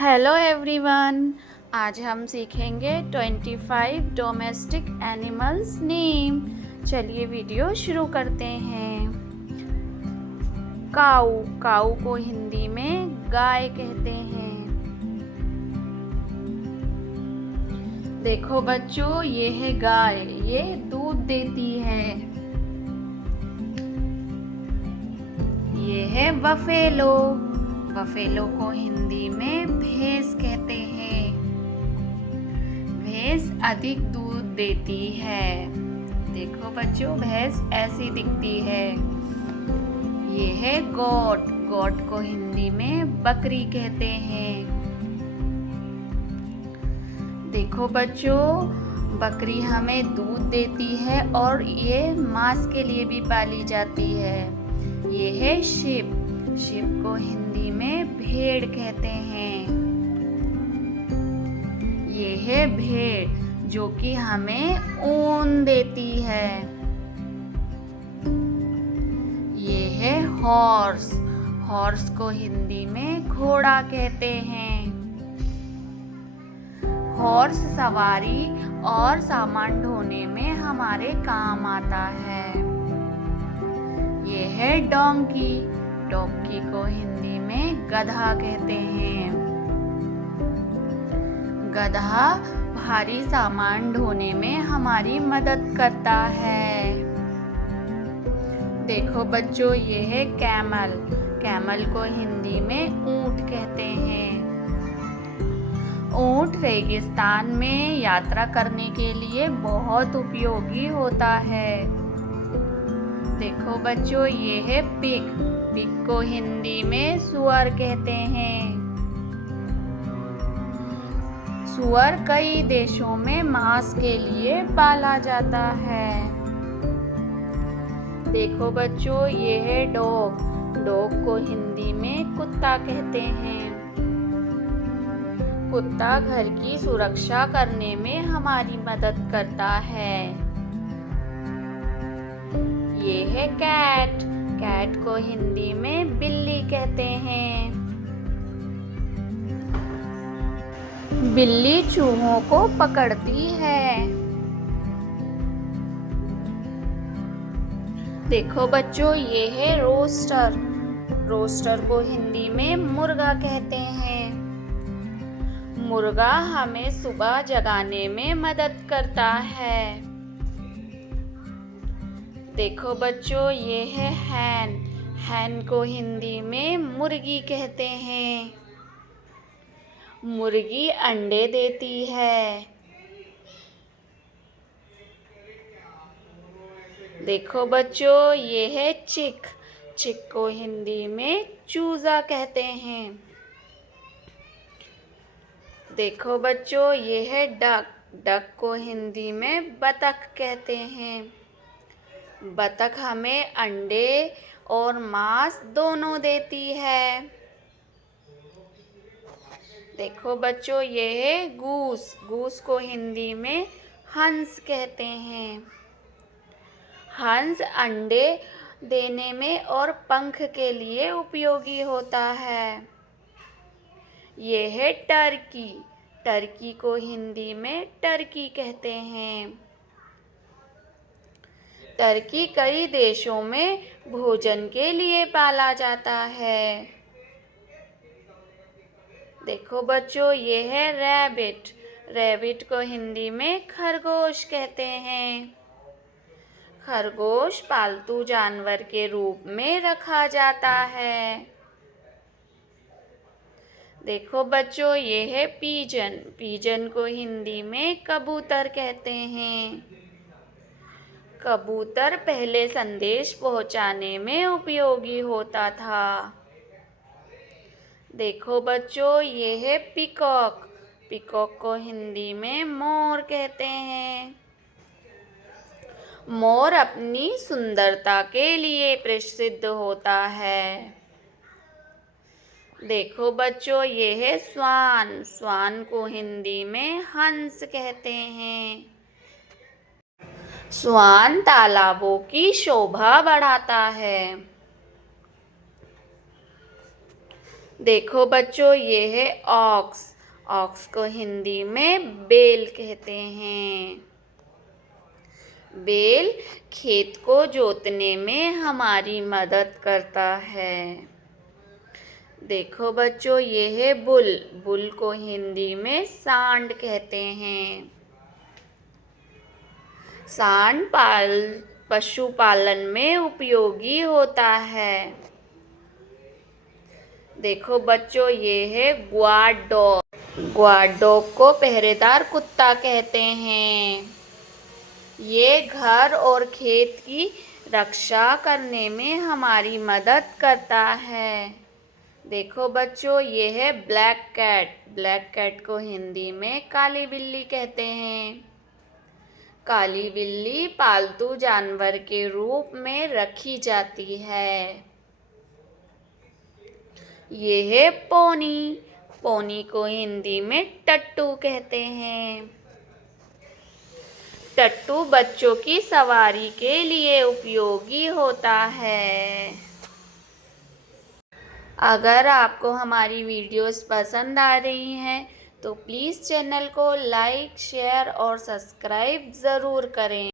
Hello everyone. आज हम सीखेंगे 25 डोमेस्टिक एनिमल्स नेम। चलिए वीडियो शुरू करते हैं। काऊ। काऊ को हिंदी में गाय कहते हैं। देखो बच्चों, ये है गाय, ये दूध देती है। ये है बफेलो। बफेलो को हिंदी में भैंस कहते हैं। भैंस अधिक दूध देती है। देखो बच्चों, भैंस ऐसी दिखती है। ये है गोट। गोट को हिंदी में बकरी कहते हैं। देखो बच्चों, बकरी हमें दूध देती है और ये मांस के लिए भी पाली जाती है। ये है शिप। शिप को हिंदी में भेड़ कहते हैं। ये है भेड़, जो कि हमें ऊन देती है। ये है हॉर्स। हॉर्स को हिंदी में घोड़ा कहते हैं। हॉर्स सवारी और सामान ढोने में हमारे काम आता है। ये है डोंकी। डोंकी को हिंदी में गधा कहते हैं। गधा भारी सामान ढोने में हमारी मदद करता है। देखो बच्चों, ये है कैमल। कैमल को हिंदी में ऊंट कहते हैं। ऊंट रेगिस्तान में यात्रा करने के लिए बहुत उपयोगी होता है। देखो बच्चों, ये है पिग। पिग को हिंदी में सुअर कहते हैं। सुअर कई देशों में मांस के लिए पाला जाता है। देखो बच्चों, ये है डॉग। डॉग को हिंदी में कुत्ता कहते हैं। कुत्ता घर की सुरक्षा करने में हमारी मदद करता है। ये है कैट। कैट को हिंदी में बिल्ली कहते हैं। बिल्ली चूहों को पकड़ती है। देखो बच्चों, ये है रोस्टर। रोस्टर को हिंदी में मुर्गा कहते हैं। मुर्गा हमें सुबह जगाने में मदद करता है। देखो बच्चों, ये है हैन। हैन को हिंदी में मुर्गी कहते हैं। मुर्गी अंडे देती है। देखो बच्चों, ये है चिक। चिक को हिंदी में चूजा कहते हैं। देखो बच्चों, ये है डक। डक को हिंदी में बतख कहते हैं। बतख हमें अंडे और मांस दोनों देती है। देखो बच्चों, ये है गूस। गूस को हिंदी में हंस कहते हैं। हंस अंडे देने में और पंख के लिए उपयोगी होता है। ये है टर्की। टर्की को हिंदी में टर्की कहते हैं। टर्की कई देशों में भोजन के लिए पाला जाता है। देखो बच्चों, ये है रैबिट। रैबिट को हिंदी में खरगोश कहते हैं। खरगोश पालतू जानवर के रूप में रखा जाता है। देखो बच्चों, ये है पीजन। पीजन को हिंदी में कबूतर कहते हैं। कबूतर पहले संदेश पहुंचाने में उपयोगी होता था। देखो बच्चों, ये है पीकॉक। पीकॉक को हिंदी में मोर कहते हैं। मोर अपनी सुंदरता के लिए प्रसिद्ध होता है। देखो बच्चों, ये है स्वान। स्वान को हिंदी में हंस कहते हैं। स्वान तालाबों की शोभा बढ़ाता है। देखो बच्चों, ये है ऑक्स। ऑक्स को हिंदी में बैल कहते हैं। बैल खेत को जोतने में हमारी मदद करता है। देखो बच्चों, ये है बुल। बुल को हिंदी में सांड कहते हैं। सांड पशुपालन में उपयोगी होता है। देखो बच्चों, ये है ग्वाड डॉग। ग्वाड डॉग को पहरेदार कुत्ता कहते हैं। ये घर और खेत की रक्षा करने में हमारी मदद करता है। देखो बच्चों, ये है ब्लैक कैट। ब्लैक कैट को हिंदी में काली बिल्ली कहते हैं। काली बिल्ली पालतू जानवर के रूप में रखी जाती है। ये है पोनी। पोनी को हिंदी में टट्टू कहते हैं। टट्टू बच्चों की सवारी के लिए उपयोगी होता है। अगर आपको हमारी वीडियोस पसंद आ रही हैं तो प्लीज़ चैनल को लाइक, शेयर और सब्सक्राइब ज़रूर करें।